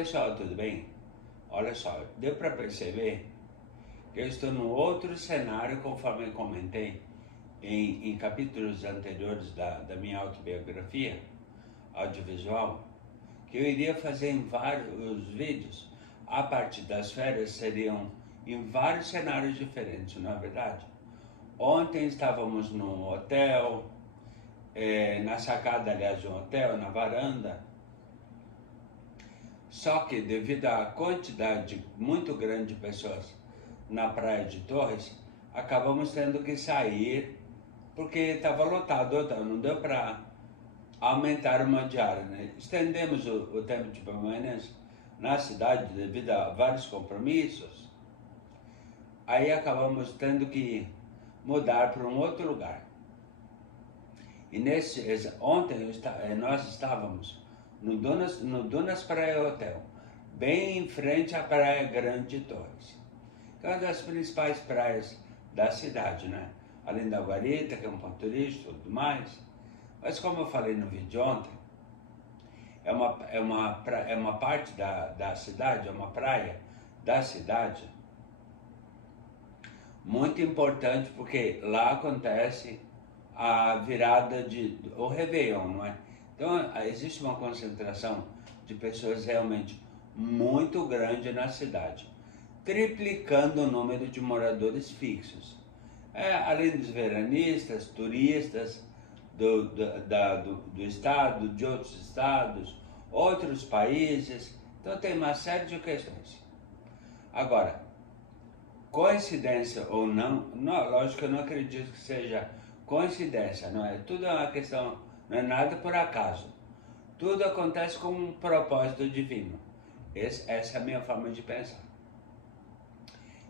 pessoal, tudo bem? Olha só, deu para perceber que eu estou num outro cenário, conforme eu comentei em capítulos anteriores da minha autobiografia audiovisual, que eu iria fazer em vários vídeos, a partir das férias seriam em vários cenários diferentes, não é verdade? Ontem estávamos num hotel, na sacada, aliás, de um hotel, na varanda. Só que devido à quantidade muito grande de pessoas na praia de Torres, acabamos tendo que sair porque estava lotado o hotel, não deu para aumentar uma diária, né? Estendemos o tempo de permanência na cidade devido a vários compromissos. Aí acabamos tendo que mudar para um outro lugar. E ontem nós estávamos no Dunas Praia Hotel, bem em frente à Praia Grande de Torres, que é uma das principais praias da cidade, né? Além da Guarita, que é um ponto turístico e tudo mais. Mas como eu falei no vídeo ontem, é uma parte da cidade, é uma praia da cidade muito importante, porque lá acontece a virada o Réveillon, não é? Então existe uma concentração de pessoas realmente muito grande na cidade, triplicando o número de moradores fixos. Além dos veranistas, turistas do estado, de outros estados, outros países, então tem uma série de questões. Agora, coincidência ou não, lógico que eu não acredito que seja coincidência, não é? Tudo é uma questão, não é nada por acaso. Tudo acontece com um propósito divino. Essa é a minha forma de pensar.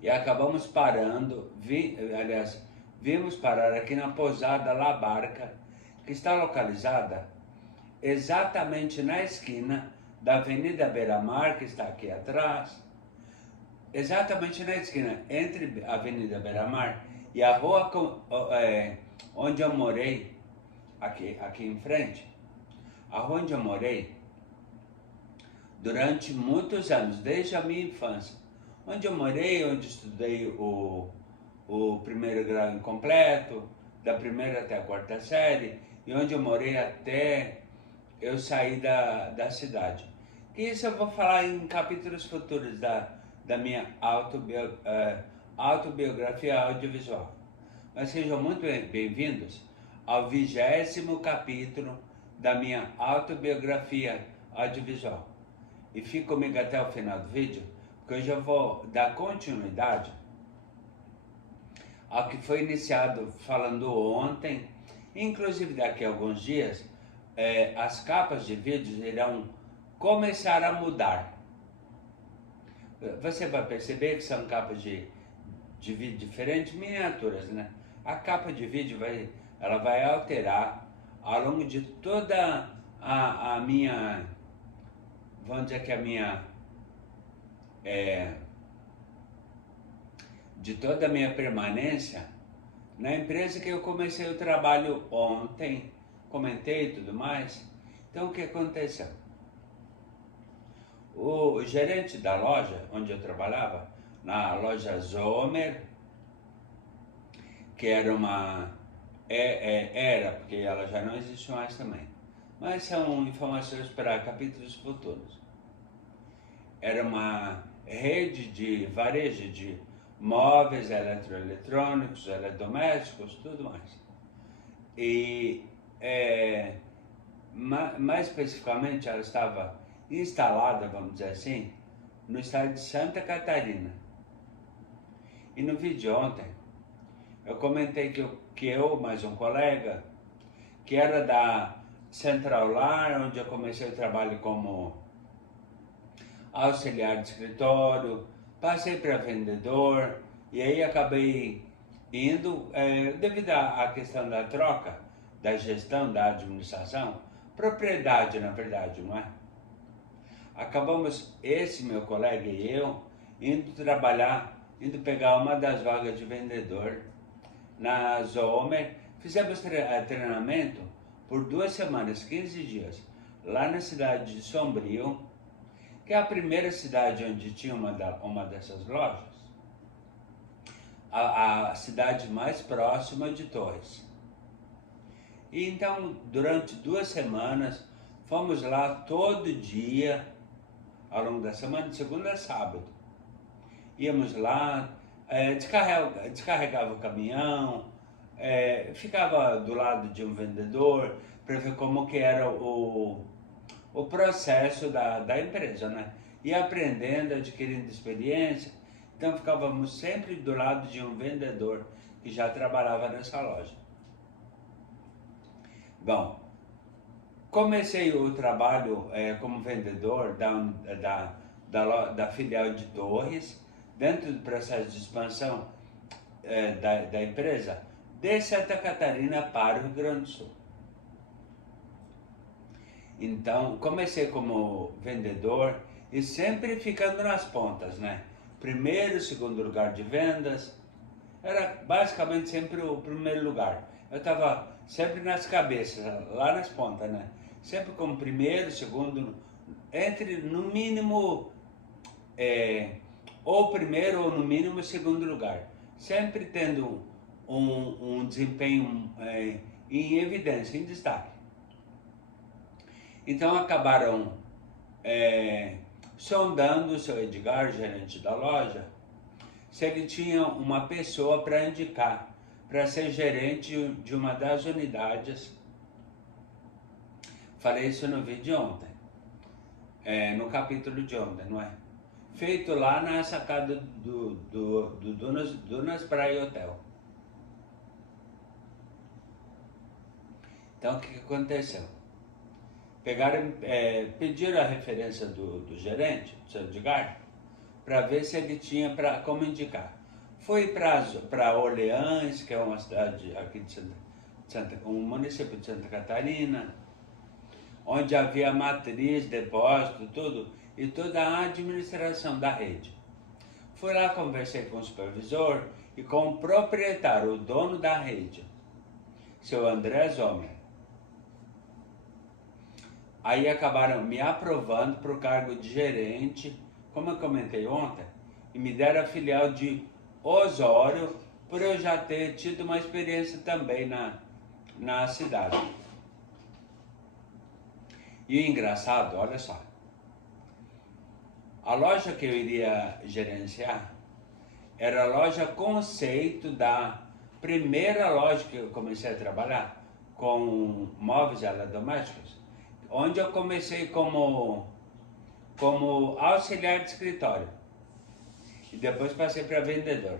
E acabamos parando, vimos parar aqui na pousada La Barca, que está localizada exatamente na esquina da Avenida Beira-Mar, que está aqui atrás, exatamente na esquina entre a Avenida Beira-Mar e a rua onde eu morei, aqui em frente, a rua onde eu morei durante muitos anos, desde a minha infância, onde eu morei, onde estudei o primeiro grau incompleto, da primeira até a quarta série, e onde eu morei até eu sair da cidade. Isso eu vou falar em capítulos futuros da minha autobiografia audiovisual. Mas sejam muito bem-vindos ao 20º capítulo da minha autobiografia audiovisual. E fique comigo até o final do vídeo, porque hoje eu vou dar continuidade ao que foi iniciado falando ontem. Inclusive daqui a alguns dias, as capas de vídeos irão começar a mudar. Você vai perceber que são capas de vídeo diferentes, miniaturas, né? A capa de vídeo ela vai alterar ao longo de toda a minha, vamos dizer que de toda a minha permanência na empresa, que eu comecei o trabalho ontem, comentei e tudo mais. Então o que aconteceu? O gerente da loja onde eu trabalhava, na loja Zomer, que era era, porque ela já não existe mais também, mas são informações para capítulos futuros. Era uma rede de varejo de móveis, eletroeletrônicos, eletrodomésticos, tudo mais. E mais especificamente ela estava instalada, vamos dizer assim, no estado de Santa Catarina. E no vídeo de ontem, eu comentei que eu mais um colega, que era da Central Lar, onde eu comecei o trabalho como auxiliar de escritório, passei para vendedor, e aí acabei indo, devido à questão da troca, da gestão, da administração, propriedade na verdade, não é? Acabamos, esse meu colega e eu, indo pegar uma das vagas de vendedor na Zomer. Fizemos treinamento por 2 semanas, 15 dias, lá na cidade de Sombrio, que é a primeira cidade onde tinha uma dessas lojas, a cidade mais próxima de Torres. E então, durante 2 semanas, fomos lá todo dia, ao longo da semana, de segunda a sábado. Íamos lá, descarregava o caminhão, ficava do lado de um vendedor para ver como que era o processo da empresa, né? E aprendendo, adquirindo experiência. Então ficávamos sempre do lado de um vendedor que já trabalhava nessa loja. Bom, comecei o trabalho como vendedor da filial de Torres, dentro do processo de expansão da empresa, de Santa Catarina para o Rio Grande do Sul. Então, comecei como vendedor e sempre ficando nas pontas, né? Primeiro, segundo lugar de vendas, era basicamente sempre o primeiro lugar. Eu estava sempre nas cabeças, lá nas pontas, né? Sempre como primeiro, segundo, entre no mínimo, ou primeiro ou no mínimo segundo lugar. Sempre tendo um desempenho em evidência, em destaque. Então acabaram sondando o seu Edgar, gerente da loja, se ele tinha uma pessoa para indicar para ser gerente de uma das unidades. Falei isso no vídeo ontem, no capítulo de ontem, não é? Feito lá na sacada do Dunas Praia Hotel. Então o que aconteceu? Pediram a referência do gerente, do seu Edgar, para ver se ele tinha como indicar. Fui para Orleans, que é uma cidade aqui de um município de Santa Catarina, onde havia matriz, depósito, tudo, e toda a administração da rede. Fui lá, conversei com o supervisor e com o proprietário, o dono da rede, seu André Zomer. Aí acabaram me aprovando para o cargo de gerente, como eu comentei ontem, e me deram a filial de Osório, por eu já ter tido uma experiência também na cidade. E o engraçado, olha só, a loja que eu iria gerenciar era a loja conceito da primeira loja que eu comecei a trabalhar com móveis eletrodomésticos, onde eu comecei como auxiliar de escritório e depois passei para vendedor,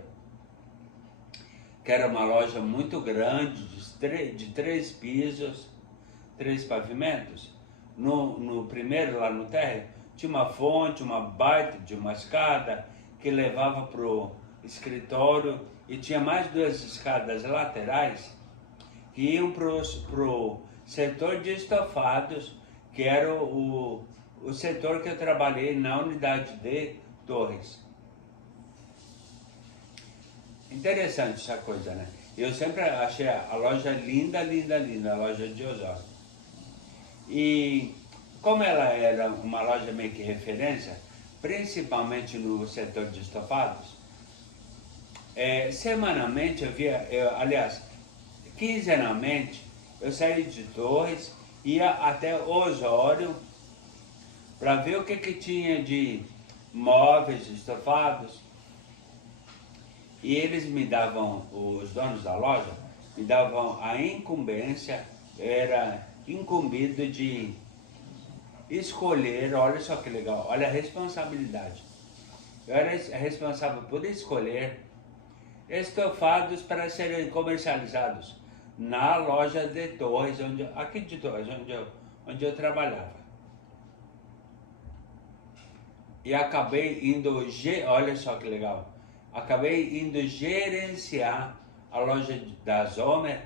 que era uma loja muito grande, de 3 pisos, 3 pavimentos. No primeiro, lá no térreo, tinha uma fonte, uma baita de uma escada que levava para o escritório e tinha mais 2 escadas laterais que iam para o setor de estofados, que era o setor que eu trabalhei na unidade de Torres. Interessante essa coisa, né? Eu sempre achei a loja linda, linda, linda, a loja de Osório. E como ela era uma loja meio que referência, principalmente no setor de estofados, semanalmente quinzenalmente, eu saí de Torres, ia até Osório para ver o que tinha de móveis, estofados. E eles me davam, os donos da loja, me davam a incumbência, era incumbido de escolher, olha só que legal, olha a responsabilidade. Eu era responsável por escolher estofados para serem comercializados na loja de Torres, onde eu trabalhava. E acabei indo, olha só que legal, acabei indo gerenciar a loja da Zomer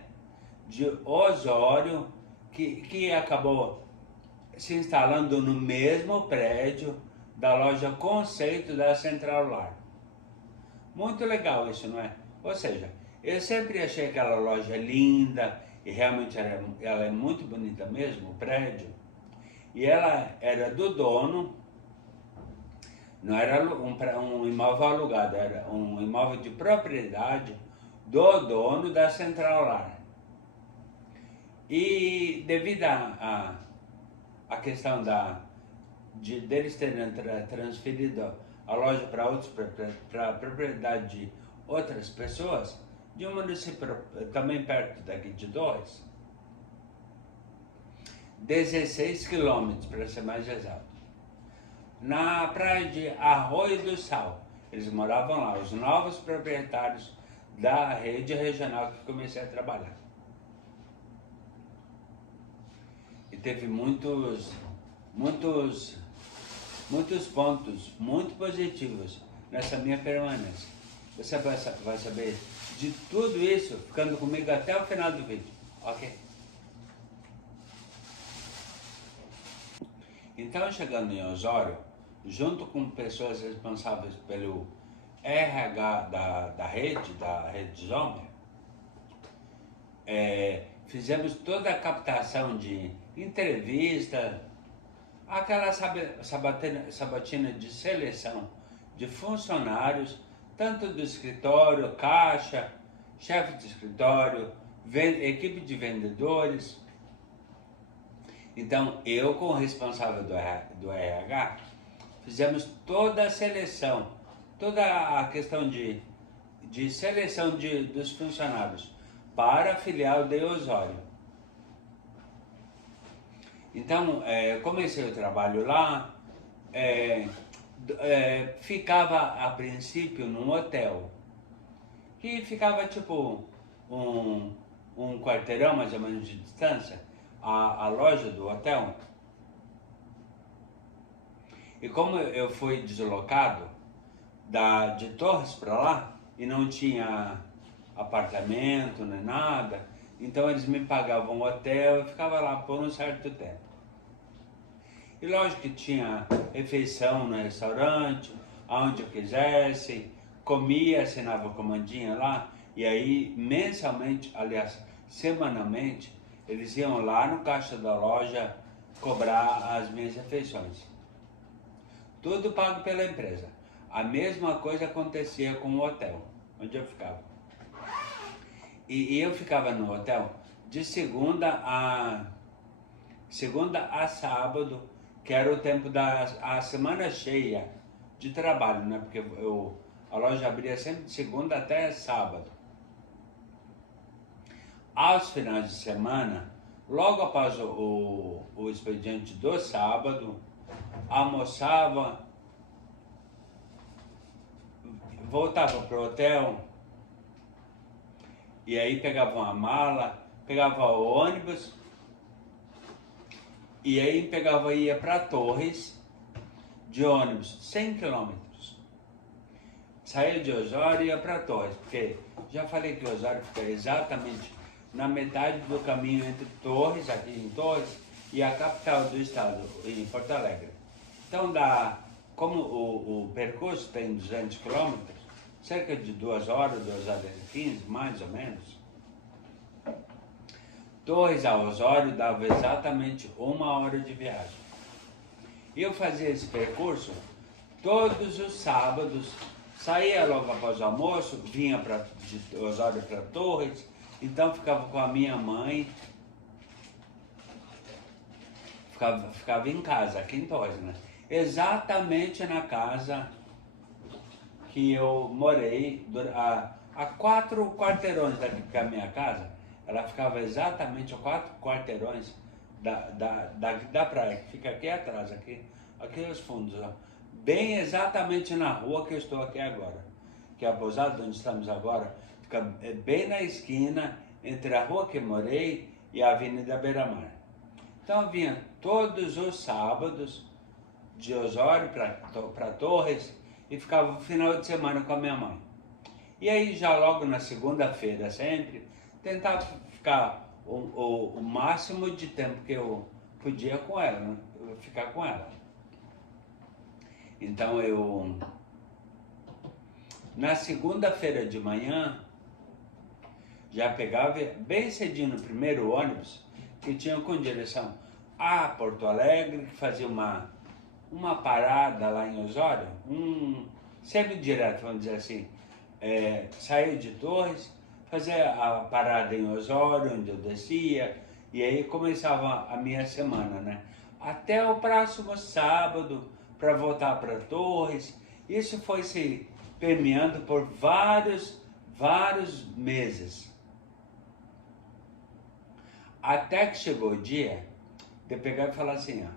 de Osório, que acabou se instalando no mesmo prédio da loja conceito da Central Lar. Muito legal isso, não é? Ou seja, eu sempre achei aquela loja linda, e realmente ela é muito bonita mesmo, o prédio. E ela era do dono, Não era um imóvel alugado, era um imóvel de propriedade do dono da central lá. E devido a questão deles terem transferido a loja para propriedade de outras pessoas, de um município também perto daqui de Torres, 16 quilômetros para ser mais exato, na praia de Arroio do Sal. Eles moravam lá, os novos proprietários da rede regional que comecei a trabalhar. E teve muitos pontos muito positivos nessa minha permanência. Você vai saber de tudo isso ficando comigo até o final do vídeo, ok? Então, chegando em Osório, junto com pessoas responsáveis pelo RH da rede Zomer, fizemos toda a captação de entrevista, aquela sabatina de seleção de funcionários, tanto do escritório, caixa, chefe de escritório, equipe de vendedores. Então, eu com o responsável do RH, fizemos toda a seleção, toda a questão de seleção dos funcionários para a filial de Osório. Então, comecei o trabalho lá, ficava a princípio num hotel, que ficava tipo um quarteirão mais ou menos de distância, a loja do hotel. E como eu fui deslocado de Torres para lá, e não tinha apartamento nem nada, então eles me pagavam hotel e ficava lá por um certo tempo. E lógico que tinha refeição no restaurante, aonde eu quisesse, comia, assinava comandinha lá, e aí mensalmente, aliás, semanalmente, eles iam lá no caixa da loja cobrar as minhas refeições. Tudo pago pela empresa. A mesma coisa acontecia com o hotel, onde eu ficava. E eu ficava no hotel de segunda a sábado, que era o tempo da semana cheia de trabalho, né? Porque a loja abria sempre de segunda até sábado. Aos finais de semana, logo após o expediente do sábado, almoçava, voltava para o hotel, e aí pegava uma mala, pegava o ônibus, e aí ia para Torres de ônibus, 100 quilômetros. Saía de Osório e ia para Torres, porque já falei que Osório fica exatamente na metade do caminho entre Torres, aqui em Torres, e a capital do estado, em Porto Alegre. Então, como o percurso tem 200 quilômetros, cerca de 2 horas, 2 horas e 15, mais ou menos, Torres a Osório dava exatamente 1 hora de viagem. E eu fazia esse percurso todos os sábados, saía logo após o almoço, vinha de Osório para Torres, então ficava com a minha mãe, ficava em casa, aqui em Torres, né? Exatamente na casa que eu morei a 4 quarteirões daqui da minha casa. Ela ficava exatamente a 4 quarteirões da praia, que fica aqui atrás, aqui os fundos, ó. Bem exatamente na rua que eu estou aqui agora, que é a pousada onde estamos agora, fica bem na esquina entre a rua que eu morei e a Avenida Beira-Mar. Então eu vinha todos os sábados de Osório para Torres e ficava o final de semana com a minha mãe. E aí já logo na segunda-feira sempre, tentava ficar o máximo de tempo que eu podia com ela, né? Ficar com ela. Então na segunda-feira de manhã, já pegava bem cedinho no primeiro ônibus, que tinha com direção a Porto Alegre, que fazia uma parada lá em Osório, semi-direto, vamos dizer assim, sair de Torres, fazer a parada em Osório, onde eu descia, e aí começava a minha semana, né? Até o próximo sábado, para voltar para Torres. Isso foi se permeando por vários meses. Até que chegou o dia de pegar e falar assim, ó,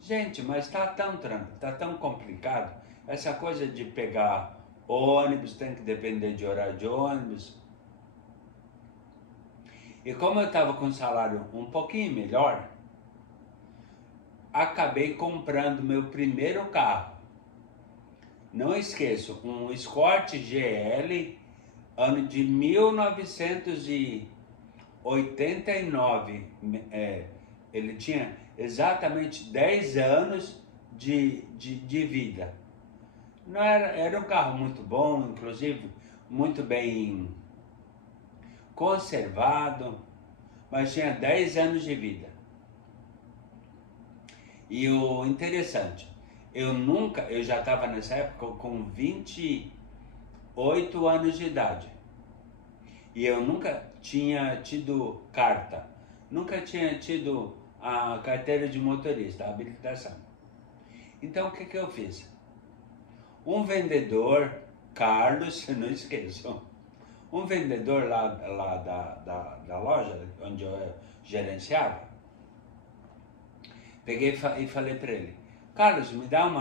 gente, mas tá tão complicado, essa coisa de pegar ônibus, tem que depender de horário de ônibus. E como eu estava com um salário um pouquinho melhor, acabei comprando meu primeiro carro. Não esqueço, um Escort GL, ano de 1989. Ele tinha exatamente 10 anos de vida. Não era um carro muito bom, inclusive muito bem conservado, mas tinha 10 anos de vida. E o interessante, eu já estava nessa época com 28 anos de idade. E eu nunca tinha tido carta, nunca tinha tido a carteira de motorista, a habilitação. Então o que eu fiz? Um vendedor, Carlos, não esqueçam, um vendedor lá da loja, onde eu gerenciava, peguei e falei para ele, Carlos, me dá um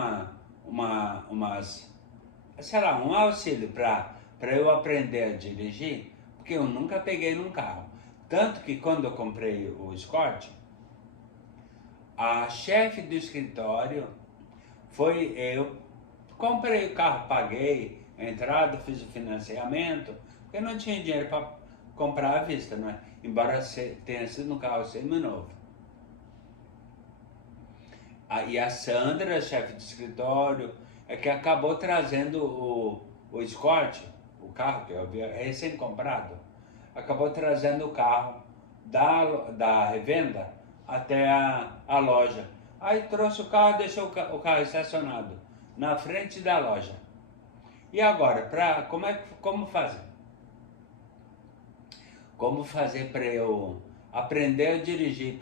auxílio para eu aprender a dirigir, porque eu nunca peguei num carro. Tanto que quando eu comprei o Escort, a chefe do escritório eu comprei o carro, paguei a entrada, fiz o financiamento, porque eu não tinha dinheiro para comprar à vista, não é? Embora tenha sido um carro semi-novo. E a Sandra, chefe de escritório, é que acabou trazendo o Escort, o carro que eu havia recém-comprado, acabou trazendo o carro da revenda até a loja. Aí trouxe o carro e deixou o carro estacionado na frente da loja. E agora, como fazer? Como fazer para eu aprender a dirigir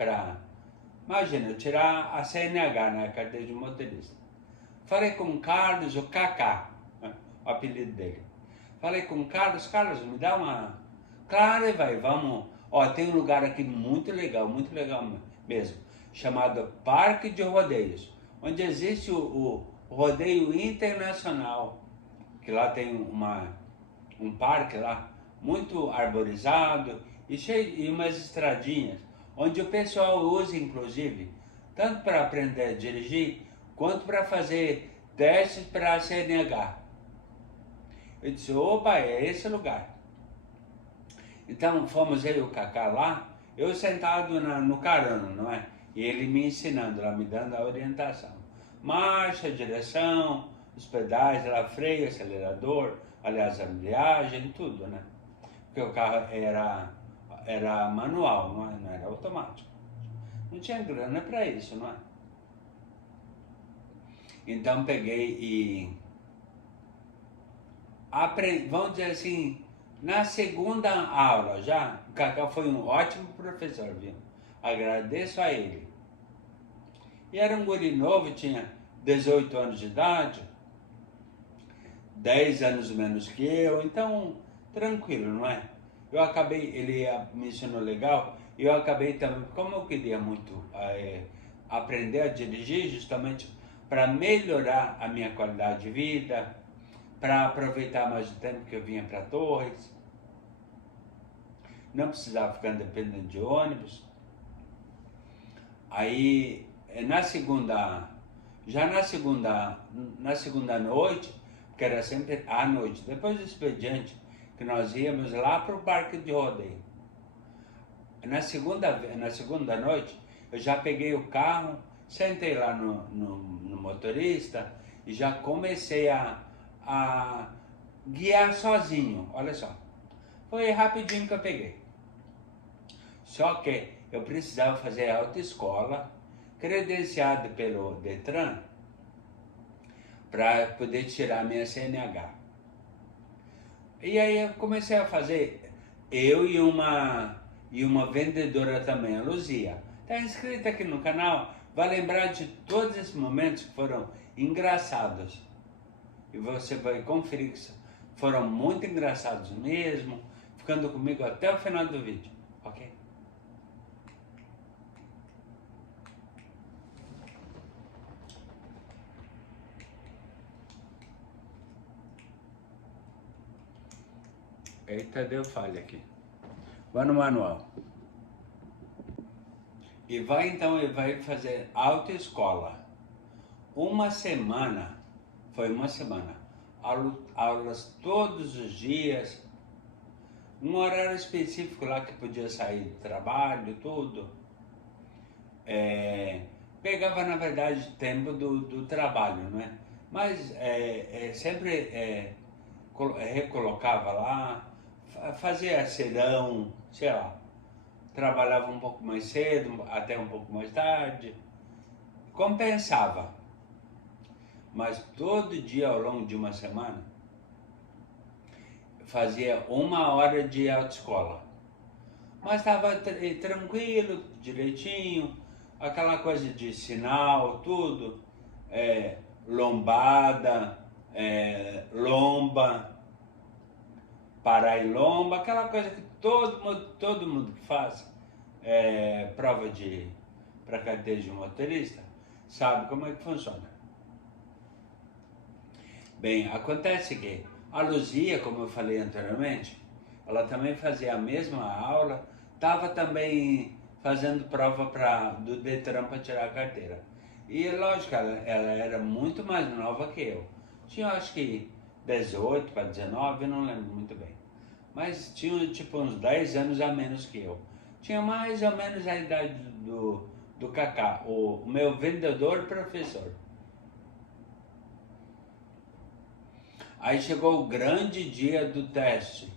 imagina, eu tirar a CNH, né, a carteira de motorista. Falei com o Carlos, o Kaká, o apelido dele. Falei com o Carlos, me dá uma... Claro, vamos... Ó, tem um lugar aqui muito legal mesmo, chamado Parque de Rodeios, onde existe o rodeio internacional, que lá tem um parque lá, muito arborizado e umas estradinhas, onde o pessoal usa, inclusive, tanto para aprender a dirigir, quanto para fazer testes para a CNH. Eu disse, opa, é esse lugar. Então fomos eu e o Kaká lá, eu sentado no carona, não é? E ele me ensinando lá, me dando a orientação. Marcha, direção, os pedais, lá, freio, acelerador, aliás, a embreagem, tudo, né? Porque o carro era manual, não era automático. Não tinha grana para isso, não é? Então peguei e aprendi, vamos dizer assim, na segunda aula já, o Cacau foi um ótimo professor, viu? Agradeço a ele. E era um guri novo, tinha 18 anos de idade, 10 anos menos que eu, então tranquilo, não é? Ele me ensinou legal, e eu acabei também, como eu queria muito aprender a dirigir, justamente para melhorar a minha qualidade de vida, para aproveitar mais o tempo que eu vinha para Torres, não precisava ficar dependendo de ônibus. Aí, na segunda noite, que era sempre à noite, depois do expediente, que nós íamos lá para o parque de rodeio. Na segunda noite, eu já peguei o carro, sentei lá no motorista e já comecei a guiar sozinho, olha só. Foi rapidinho que eu peguei. Só que eu precisava fazer autoescola, credenciado pelo Detran, para poder tirar minha CNH. E aí eu comecei a fazer, eu e uma vendedora também, a Luzia. Está inscrita aqui no canal, vai lembrar de todos esses momentos que foram engraçados. E você vai conferir que foram muito engraçados mesmo, ficando comigo até o final do vídeo, ok? Eita, deu falha aqui. Vai no manual. E vai fazer autoescola. Uma semana, foi uma semana. Aulas todos os dias, um horário específico lá que podia sair do trabalho, tudo. Pegava, na verdade, tempo do trabalho, né? Mas sempre recolocava lá, fazia serão, sei lá, trabalhava um pouco mais cedo, até um pouco mais tarde, compensava. Mas todo dia ao longo de uma semana, fazia uma hora de autoescola. Mas estava tranquilo, direitinho, aquela coisa de sinal, tudo, lombada, lomba, parar e lomba, aquela coisa que todo mundo que faz prova para carteira de motorista, sabe como é que funciona. Bem, acontece que a Luzia, como eu falei anteriormente, ela também fazia a mesma aula, estava também fazendo prova do Detran para tirar a carteira. E lógico, ela era muito mais nova que eu. Tinha acho que 18 para 19, eu não lembro muito bem. Mas tinha tipo uns 10 anos a menos que eu. Tinha mais ou menos a idade do Kaká, o meu vendedor professor. Aí chegou o grande dia do teste.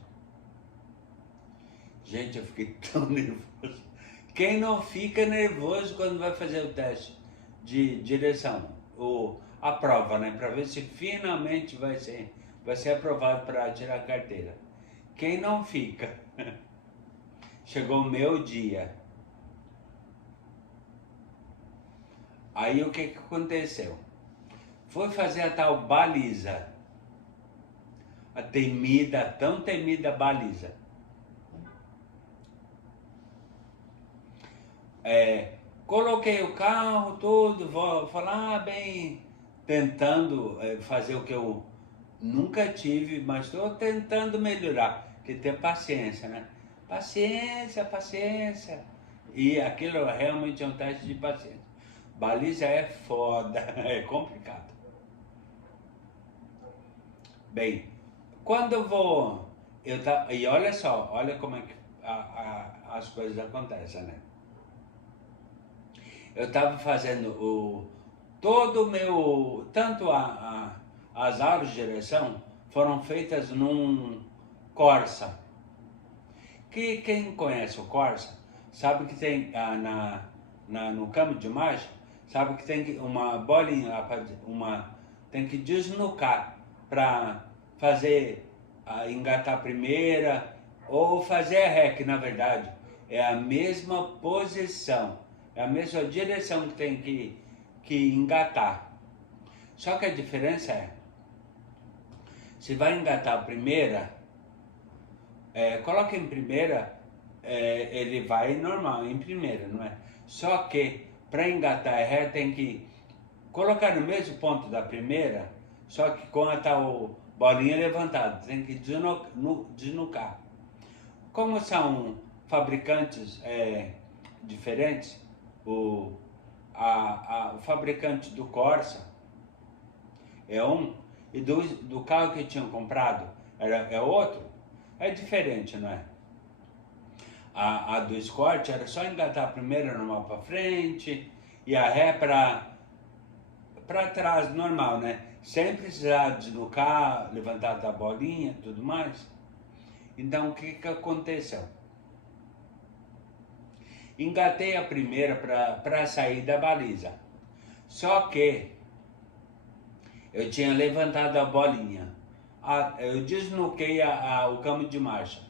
Gente, eu fiquei tão nervoso. Quem não fica nervoso quando vai fazer o teste de direção? A prova, né? Para ver se finalmente vai ser aprovado para tirar a carteira. Quem não fica? Chegou o meu dia. Aí o que aconteceu? Fui fazer a tal baliza. Tão temida baliza. Coloquei o carro, tudo, vou lá bem, tentando fazer o que eu nunca tive, mas estou tentando melhorar, que ter paciência, né? Paciência, paciência. E aquilo realmente é um teste de paciência. Baliza é foda, é complicado. Bem, quando eu vou, e olha só, olha como é que as coisas acontecem, né? Eu estava fazendo todo o meu, tanto as aulas de direção foram feitas num Corsa. Que quem conhece o Corsa sabe que tem no campo de marcha, sabe que tem uma bolinha, tem que desnucar para fazer engatar a primeira ou fazer a ré, que na verdade é a mesma posição, é a mesma direção que tem que engatar. Só que a diferença se vai engatar a primeira, coloca em primeira, ele vai normal, em primeira, não é? Só que para engatar a ré tem que colocar no mesmo ponto da primeira, só que com a tal bolinha levantada, tem que desnucar. Como são fabricantes diferentes, o fabricante do Corsa é um, e do carro que eu tinha comprado é outro, é diferente, não é? A do Escort era só engatar a primeira normal para frente e a ré para trás normal, né? Sem precisar deslocar, levantar da bolinha e tudo mais. Então o que aconteceu? Engatei a primeira para sair da baliza. Só que Eu tinha levantado a bolinha. Eu desnuquei o câmbio de marcha.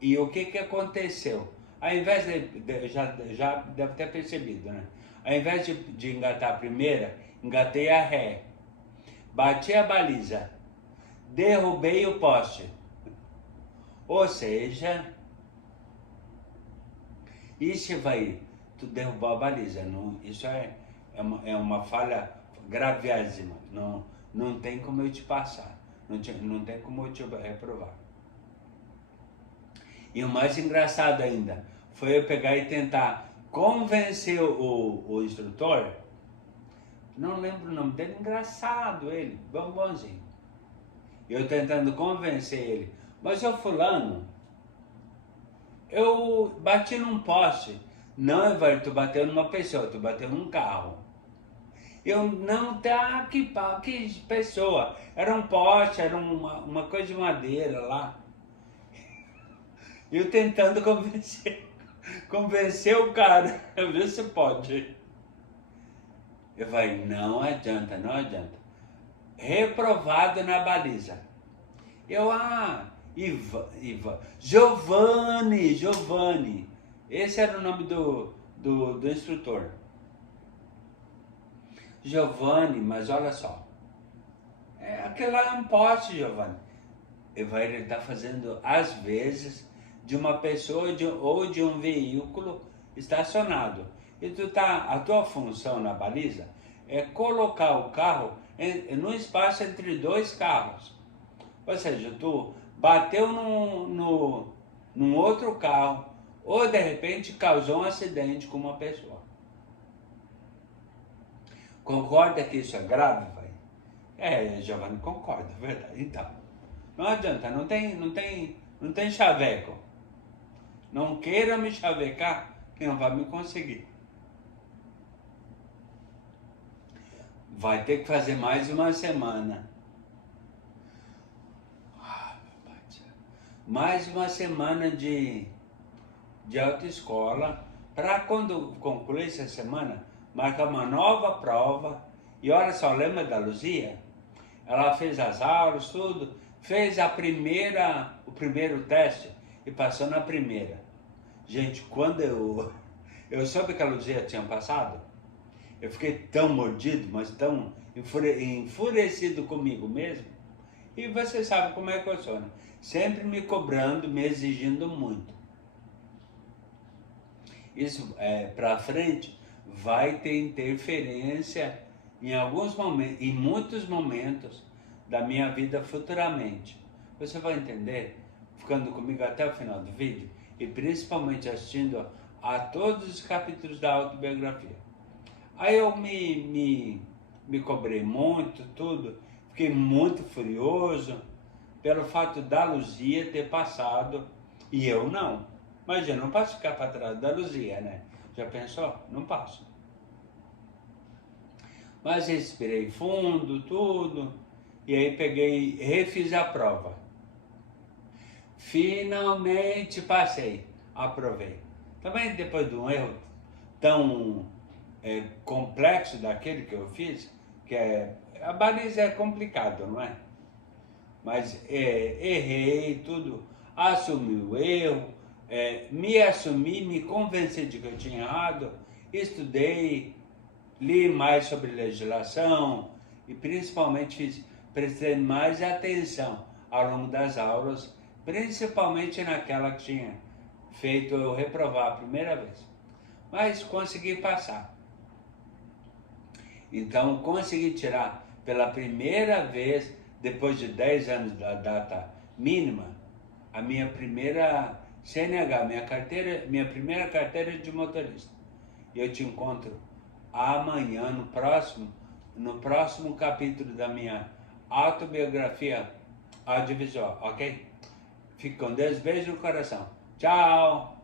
E o que aconteceu? Ao invés já deve ter percebido, né? Ao invés de engatar a primeira, engatei a ré. Bati a baliza. Derrubei o poste. Ou seja, isso vai, tu derrubar a baliza. Não, isso é uma falha gravíssima. Não tem como eu te passar. Não tem como eu te reprovar. E o mais engraçado ainda foi eu pegar e tentar convencer o instrutor. Não lembro o nome dele, engraçado ele, bonzinho. Eu tentando convencer ele. Mas o fulano, eu bati num poste. Não, Evaldo, tu bateu numa pessoa, tu bateu num carro. Eu não, tá, que pessoa. Era um poste, era uma coisa de madeira lá. Eu tentando convencer o cara. Eu ver se pode. Eu falei, não adianta, não adianta. Reprovado na baliza. Giovanni. Esse era o nome do instrutor. Giovanni, mas olha só. Aquele lá é um poste, Giovanni. Ele está fazendo, às vezes, de uma pessoa ou de um veículo estacionado. E a tua função na baliza é colocar o carro no espaço entre dois carros. Ou seja, tu bateu num outro carro ou de repente causou um acidente com uma pessoa. Concorda que isso é grave, vai? Giovanni, concorda, é verdade. Então, não adianta, não tem chaveco. Não queira me chavecar, que não vai me conseguir. Vai ter que fazer mais uma semana. Mais uma semana de autoescola, para quando concluir essa semana, marcar uma nova prova. E olha só, lembra da Luzia? Ela fez as aulas, tudo, fez o primeiro teste e passou na primeira. Gente, quando eu soube que a Luzia tinha passado, eu fiquei tão mordido, mas tão enfurecido comigo mesmo. E você sabe como é que eu sou, né? Sempre me cobrando, me exigindo muito. Isso para frente vai ter interferência em alguns momentos, em muitos momentos da minha vida futuramente. Você vai entender ficando comigo até o final do vídeo e principalmente assistindo a todos os capítulos da autobiografia. Aí eu me cobrei muito, tudo, fiquei muito furioso pelo fato da Luzia ter passado e eu não. Mas eu não posso ficar para trás da Luzia, né? Já pensou? Não passo. Mas respirei fundo, tudo, e aí peguei, refiz a prova. Finalmente passei, aprovei. Também depois de um erro tão complexo daquele que eu fiz, que a baliza é complicado, não é? Mas errei tudo, assumi o erro, me assumi, me convenci de que eu tinha errado, estudei, li mais sobre legislação e principalmente prestei mais atenção ao longo das aulas, principalmente naquela que tinha feito eu reprovar a primeira vez. Mas consegui passar. Então consegui tirar pela primeira vez, depois de 10 anos da data mínima, a minha primeira CNH, minha primeira carteira de motorista. E eu te encontro amanhã no próximo capítulo da minha autobiografia audiovisual, ok? Fique com Deus, beijo no coração. Tchau!